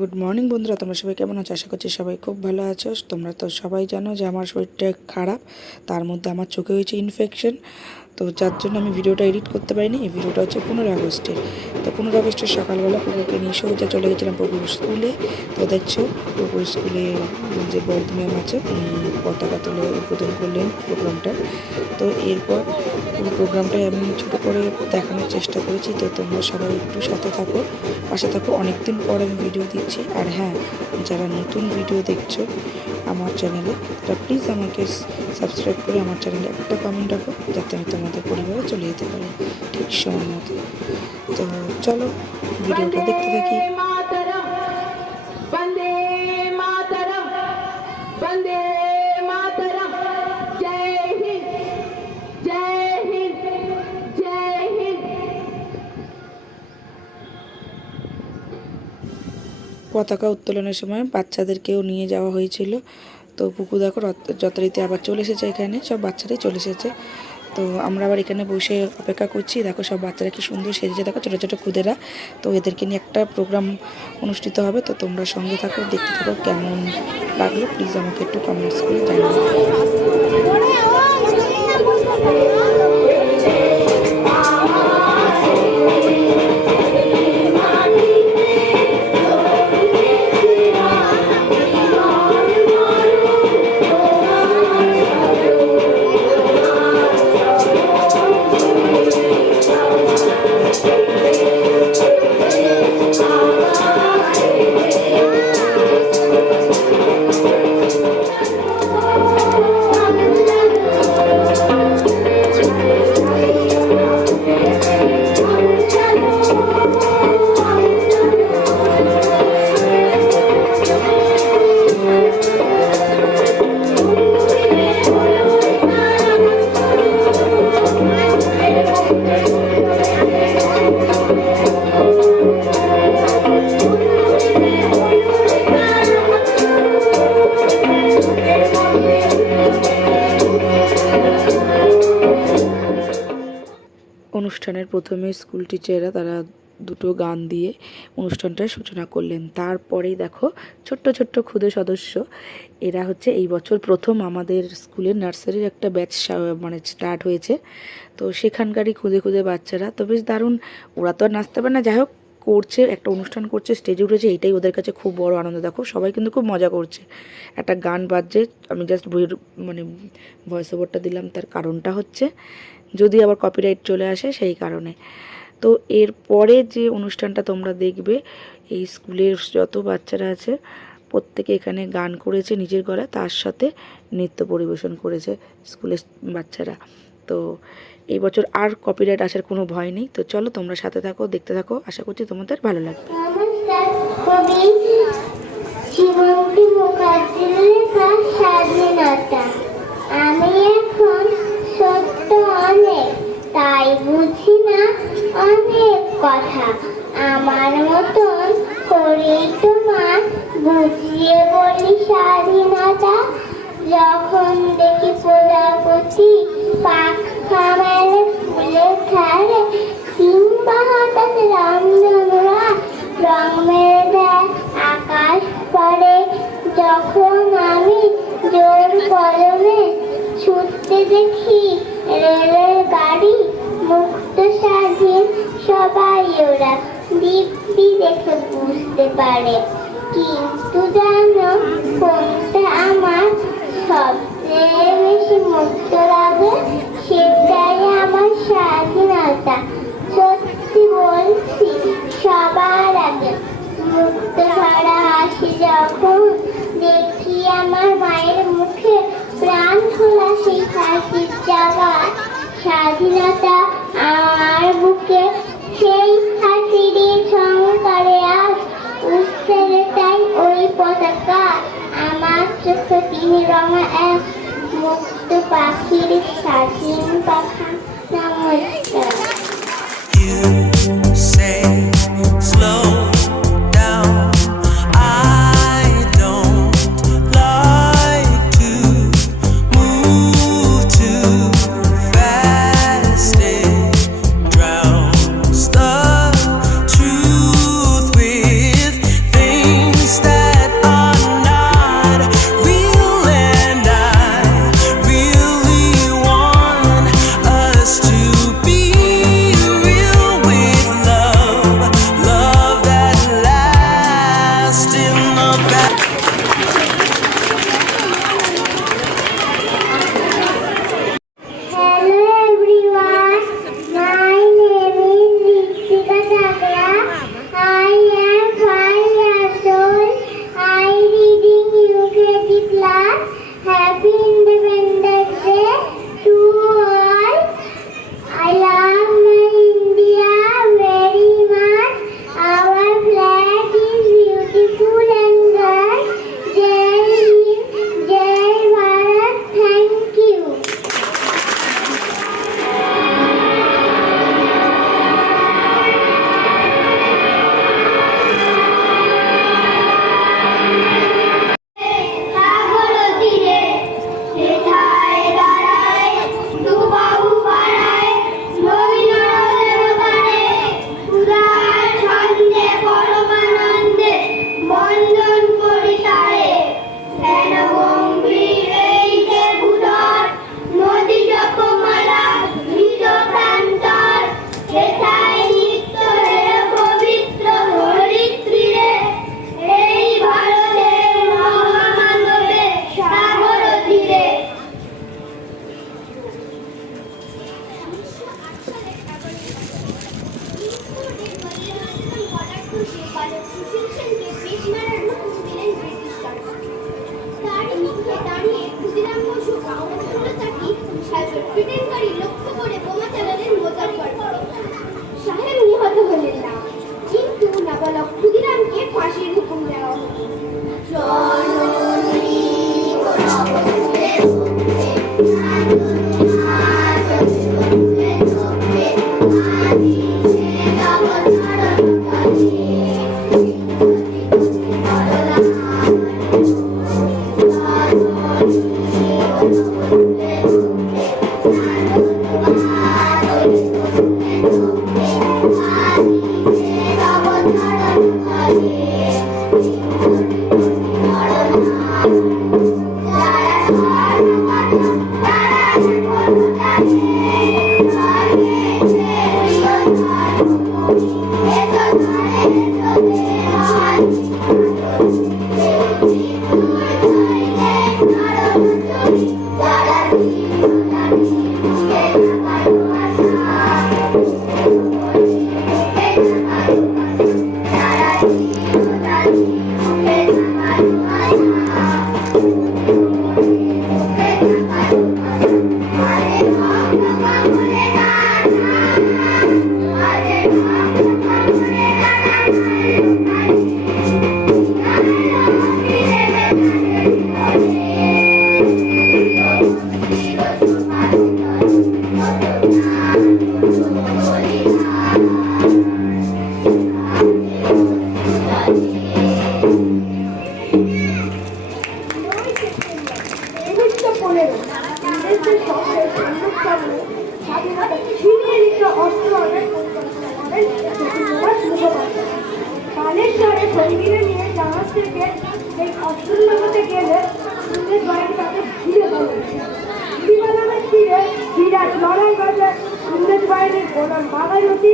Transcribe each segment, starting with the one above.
Good morning বন্ধুরা, তোমরা সবাই কেমন আছো? আশা করছি সবাই খুব ভালো আছো। তোমরা তো সবাই জানো যে আমার শরীরটা খারাপ, তার মধ্যে আমার চোখে হয়েছে ইনফেকশন তো যার জন্য আমি ভিডিওটা এডিট করতে পারিনি। এই ভিডিওটা হচ্ছে পনেরো আগস্টের। তো পনেরো আগস্টের সকালবেলা পুকুরকে নিয়ে সোজা চলে গেছিলাম পুকুর স্কুলে। তো দেখছ পুকুর স্কুলে যে বর্ধ ম্যাম আছে, উনি পতাকা তুলে উদ্বোধন করলেন প্রোগ্রামটা। তো এরপর পুরো প্রোগ্রামটাই আমি ছোটো করে দেখানোর চেষ্টা করেছি। তো তোমরা সবাই একটু সাথে থাকো, পাশে থাকো। অনেকদিন পর আমি ভিডিও দিচ্ছি। আর হ্যাঁ যারা নতুন ভিডিও দেখছ আমার চ্যানেলে তারা প্লিজ আমাকে সাবস্ক্রাইব করে আমার চ্যানেলে একটা কমেন্ট রাখো, যাতে আমি তোমাদের পরিবারে চলে যেতে পারি। ঠিক সময় মতো। তো চলো, ভিডিওটা দেখতে থাকি। পতাকা উত্তোলনের সময় বাচ্চাদেরকেও নিয়ে যাওয়া হয়েছিল। তো পুকু দেখো রত- যথারীতি আবার চলে এসেছে এখানে, সব বাচ্চারাই চলে এসেছে। তো আমরা আবার এখানে বসে অপেক্ষা করছি, দেখো সব বাচ্চারা কি সুন্দর সেজেছে, দেখো ছোটো ছোটো খুদেরা। তো এদেরকে নিয়ে একটা প্রোগ্রাম অনুষ্ঠিত হবে, তো তোমরা সঙ্গে থাকো, দেখতে থাকো কেমন লাগল। প্লিজ আমাকে একটু কমেন্টস করে জানিও। প্রথমে স্কুল টিচাররা তারা দুটো গান দিয়ে অনুষ্ঠানটার সূচনা করলেন। তারপরেই দেখো ছোট্ট ছোট্ট ক্ষুদে সদস্য, এরা হচ্ছে এই বছর প্রথম আমাদের স্কুলের নার্সারির একটা ব্যাচ মানে স্টার্ট হয়েছে। তো সেখানকারই খুদে খুদে বাচ্চারা, তো বেশ দারুণ। ওরা তো আর নাচতে পারে না, যাই হোক করছে, একটা অনুষ্ঠান করছে স্টেজে উঠেছে, এটাই ওদের কাছে খুব বড় আনন্দ। দেখো সবাই কিন্তু খুব মজা করছে। একটা গান বাজছে, আমি জাস্ট বইয়ের মানে ভয়েস ওভারটা দিলাম, তার কারণটা হচ্ছে যদি আবার কপিরাইট চলে আসে সেই কারণে। তো এরপরে যে অনুষ্ঠানটা তোমরা দেখবে, এই স্কুলের যত বাচ্চারা আছে, প্রত্যেকে এখানে গান করেছে নিজের গলায়, তার সাথে নৃত্য পরিবেশন করেছে স্কুলের বাচ্চারা। তো এই বছর আর কপিরাইট আসার কোনো ভয় নেই। তো চলো তোমরা সাথে থাকো, দেখতে থাকো। আশা করছি তোমাদের ভালো লাগবে। কথা। আমার মতন করে তোমার বুঝিয়ে বলি স্বাধীনতা। যখন দেখি প্রজাপতি পাখা মেলে ফুলে খেলে কিংবা হঠাৎ রামধনুরা রং মেরে দেয়, আকাশ পরে যখন আমি জোর কলমে ছুটতে দেখি রেলের গাড়ি সবাই ওরা দিব্যি দেখে বুঝতে পারে। কিন্তু জানো কোনটা আমার সবচেয়ে বেশি মুক্ত লাগে? সেটাই আমার স্বাধীনতা। সত্যি বলছি, সবার আগে মুক্ত ভরা হাসি যখন দেখি আমার মায়ের মুখে প্রাণ খোলা সেই হাসির জায়গা স্বাধীনতা আমার চোখে তিন রঙা এক মুক্ত পাখির স্বাধীন পাখা নমস্কার You say করতে গেলে নিজের বাড়ির কাছে ঘিরে বিমানের তীরে বিরাট লড়াই বাজে ইংরেজ বাহিনীর প্রধান মালায়তী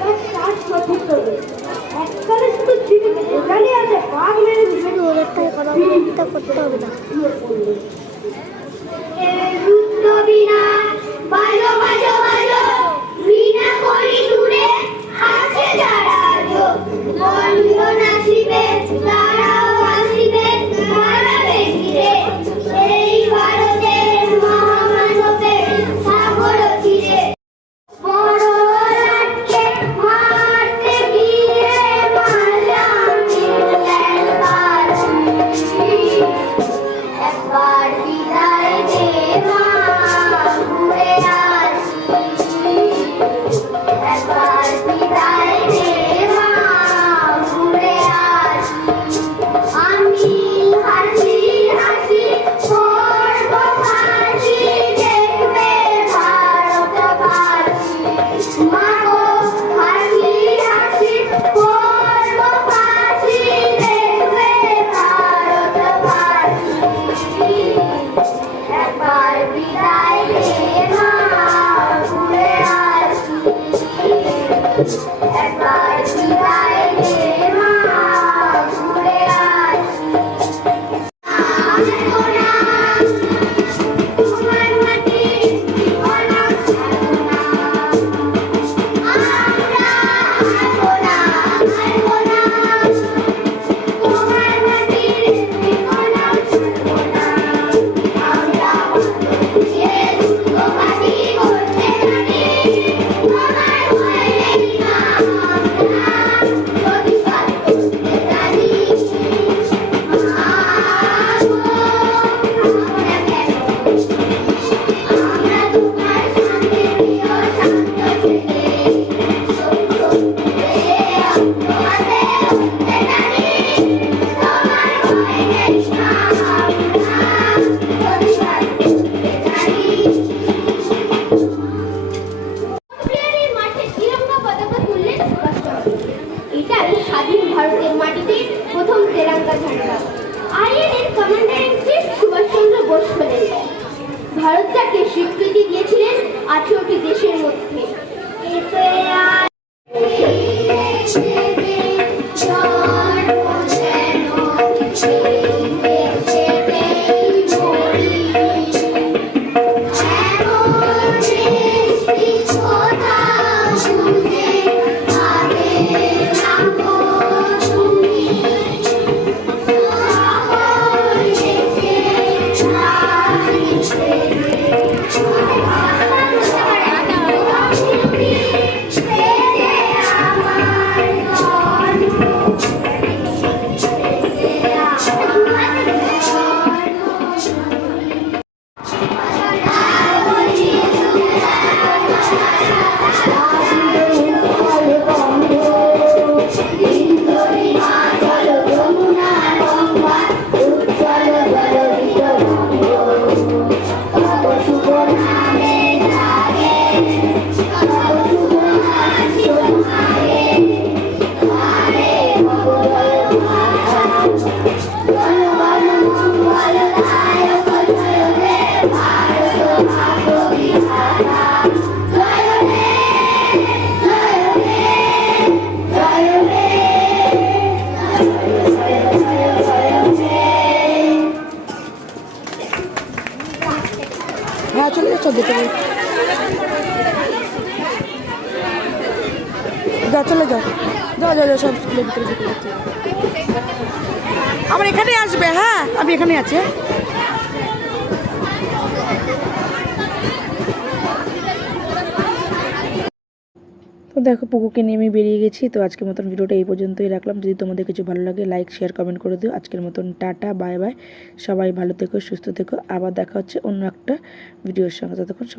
তার কাজ সঠিক করবে এককালে শুধু তিনি এখানে আছে বাঘ মেরে দিবেন করতে হবে না। বিনা ভালো যাও যাও সব স্কুলের ভিতরে ঢুকে যাচ্ছে। আমার এখানেই আসবে হ্যাঁ? আমি এখানেই আছি? তো দেখো পুকুকে নিয়ে আমি বেরিয়ে গেছি। তো আজকের মতন ভিডিওটা এই পর্যন্তই রাখলাম। যদি তোমাদের কিছু ভালো লাগে লাইক শেয়ার কমেন্ট করে দিও। আজকের মতন টাটা বাই বাই সবাই ভালো থেকো, সুস্থ থেকো। আবার দেখা হচ্ছে অন্য একটা ভিডিওর সঙ্গে। ততক্ষণ